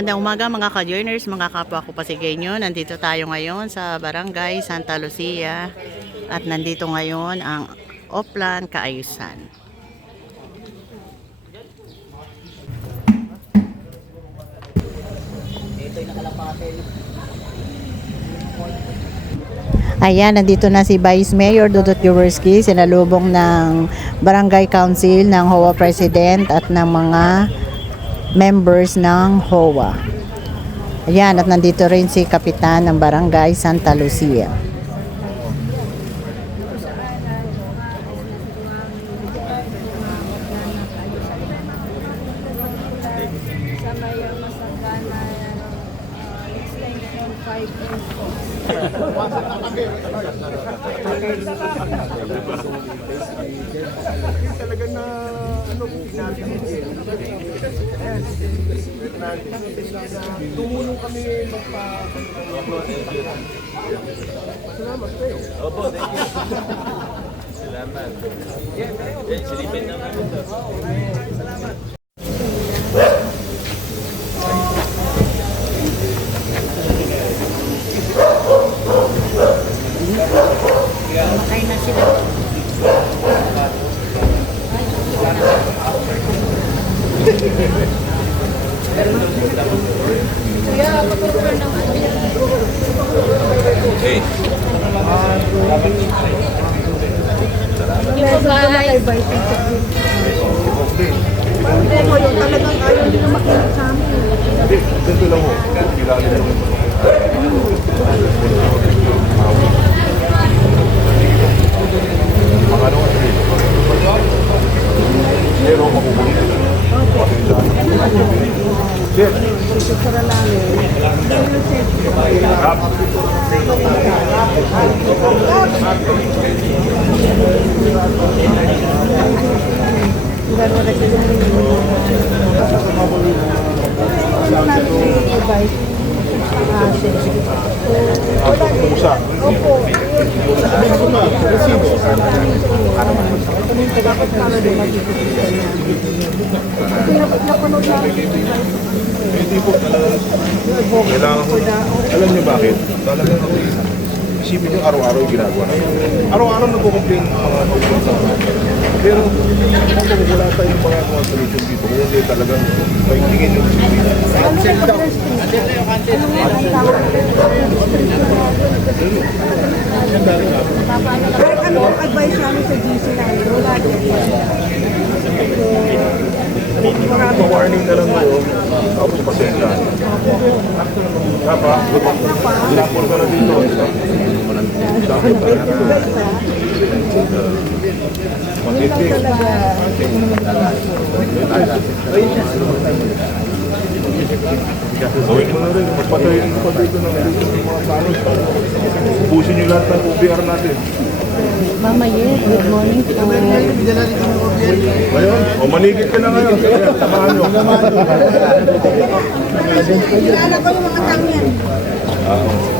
Magandang umaga mga ka-joiners, mga kapwa ko Pasigenyo. Nandito tayo ngayon sa Barangay Santa Lucia at nandito ngayon ang Oplan Kaayusan. Ayan, nandito na si Vice Mayor Dudut Jaworski, sinalubong ng Barangay Council ng HOA President at ng mga members ng HOA. Ayan, at nandito rin si Kapitan ng Barangay Santa Lucia. sa may masagana next line from 5 and 4. talaga na ano. Tumulong kami magpa... Salamat kayo. Opo, thank you. Salamat. Eh, silipin na namin to. Matay Problema yun, talagang ayaw nila makinig. Mga ano kasi. Pero makukulit sila. Sir. Rap. Pusa. Hindi po kailangan ko. Alam niyo bakit? Talagang ako isipin niyo araw-araw yung ginagawa namin. Araw-araw nagko-complain ang mga tungkol sa Pero kung wala tayong mga mga solution dito, kung hindi talagang paingtingin yung Cancel daw. Kahit ano ang advice namin sa GC namin, wala din. Marami warning na lang mo. Tapos pasensya. Kapa, lapor ka na dito. Matitig. Gawin mo na rin. Magpatayin mo pa dito ng mga panos. Ubusin nyo lahat ng OBR natin. Mama Ye, good morning po. Ngayon, o manigit ka na ngayon. Samahan nyo. Kilala ko yung mga tao yan.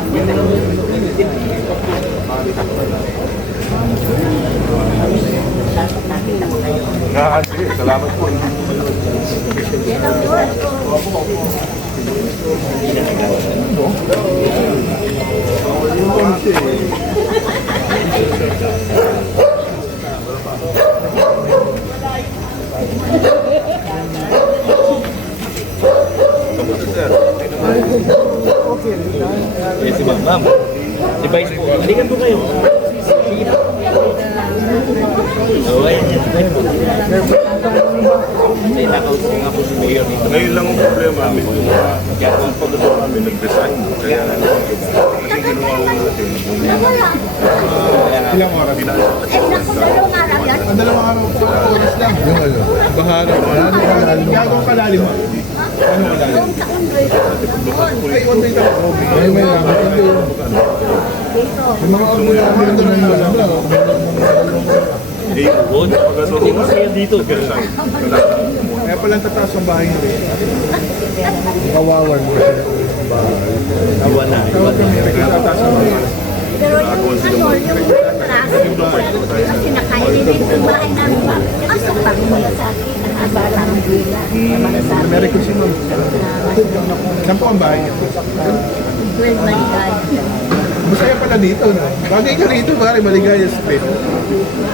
salamat po. Kamusta, sir? Eh, si ma'am. Ma'am. Si Vice po. Halika po kayo. Yan. Si Vice po. Ay, dito. Ngayon lang ang problema namin yung pagdating namin nag-resign. Kaya kasi ginawa ko natin yung ilang oras. Ang dalawang araw po, oras lang. Yung ano, bahara pa. Gagawang kalalim. Yung taon rin. Ay, one day lang. May may lang. Yung mga amo na amo na lang. Eh, Good. Hindi mo dito. Ganun lang. Kaya pala tataas ang bahay nila. Kawawan mo. Iwan na. Iwan na. Tataas ang bahay. Pero yung ano, yung taas, kasi nakainin yung bahay namin ba? Pasok pa mula sa akin. Nakasala ng bila. Si Ma'am. Saan po ang bahay niya? 12 maligay. Masaya pala dito, no? Bagay ka rito, pare, maligaya street.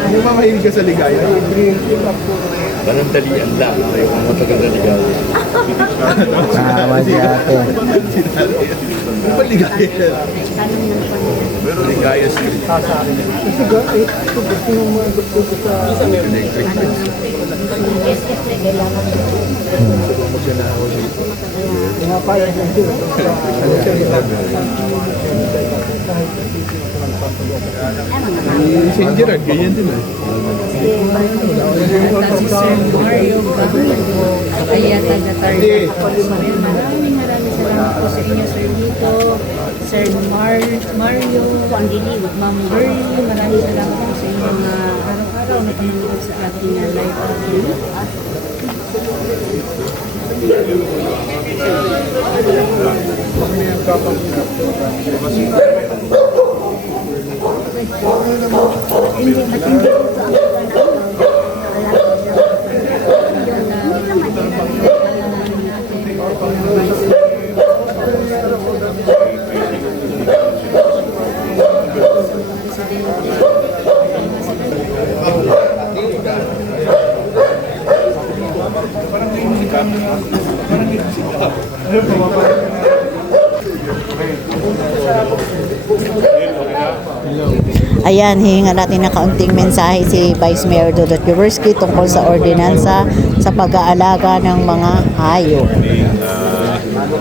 Yung mamahilig ka sa ligaya. Parang dalian lang. Ayaw kong matagal na ligaya. Tama si ate. Yung maligaya. Pero ligaya street. Si Gerard, ganyan din eh. Si Sir Mario Gabriel. Kaya taga-target ako. Maraming maraming salamat po sa inyo, Sir Lito, Sir Mar Mario, Ma'am Bernie. Maraming salamat po sa inyo mga araw-araw na panonood sa ating uh, live audio. Hindi, ito Ayan, hihinga natin ng kaunting mensahe si Vice Mayor Dudut Jaworski tungkol sa ordinansa sa pag-aalaga ng mga hayop.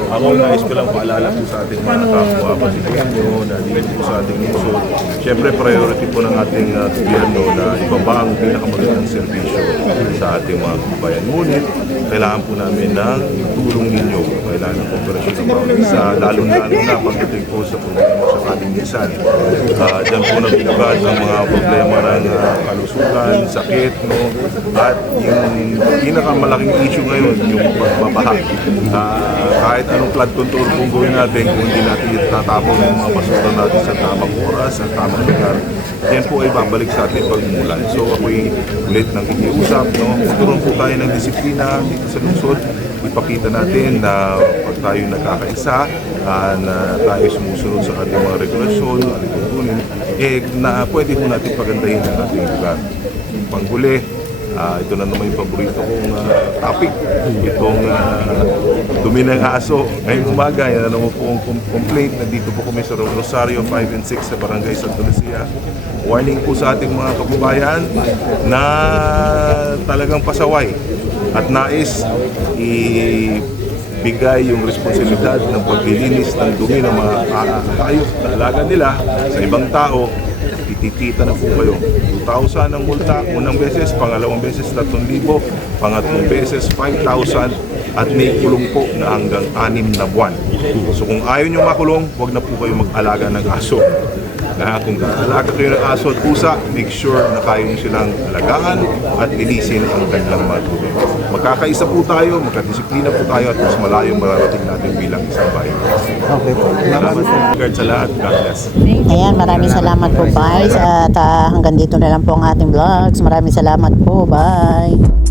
ako nais ko lang paalala po sa ating mga kapwa Pilipino na dito po sa ating lungsod. Siyempre, priority po ng ating uh, gobyerno na ibaba ang pinakamagandang serbisyo sa ating mga kabayan. Ngunit, kailangan po namin ng tulong ninyo. Kailangan ng kooperasyon ng bawat isa, lalo-lalo na pagdating po sa problema sa kalinisan. Uh, Diyan po nagbugat ang mga problema ng uh, kalusugan, sakit, no? at yung pinakamalaking issue ngayon, yung pagbabaha. Uh, kahit anong flood control kung gawin natin, kung hindi natin itatapon yung mga basura natin sa tamang oras, sa tamang lugar, yan po ay babalik sa ating pagmumulan. So ako'y ulit nang ikiusap, no? magkaroon po tayo ng disiplina dito sa lungsod. Ipakita natin na pag tayo nagkakaisa, ah, na tayo sumusunod sa ating mga regulasyon, alituntunin, eh, na pwede po natin pagandahin ang ating lugar. Panghuli, Ah, ito na naman yung paborito kong ah, topic. Itong ah, dumi ng aso. Ngayong umaga, yan na naman po ang com- complaint. Nandito po kami sa Rosario 5 and 6 sa Barangay Santa Lucia. Warning po sa ating mga kababayan na talagang pasaway at nais i bigay yung responsibilidad ng paglilinis ng dumi ng mga hayop na alaga nila sa ibang tao titita na po kayo. 2,000 ang multa, unang beses, pangalawang beses 3,000, pangatlong beses 5,000 at may kulong po na hanggang 6 na buwan. So kung ayaw nyo makulong, huwag na po kayo mag-alaga ng aso. Na kung alaga kayo ng aso at pusa, make sure na kaya nyo silang alagaan at linisin ang kanilang mga tubig. Magkakaisa po tayo, magkadisiplina po tayo at mas malayong mararating natin bilang isang bayan. Okay po. Salamat po. Regard sa lahat. God bless. Ayan, maraming salamat po, Vice. At ah, hanggang dito na lang po ang ating vlogs. Maraming salamat po. Bye.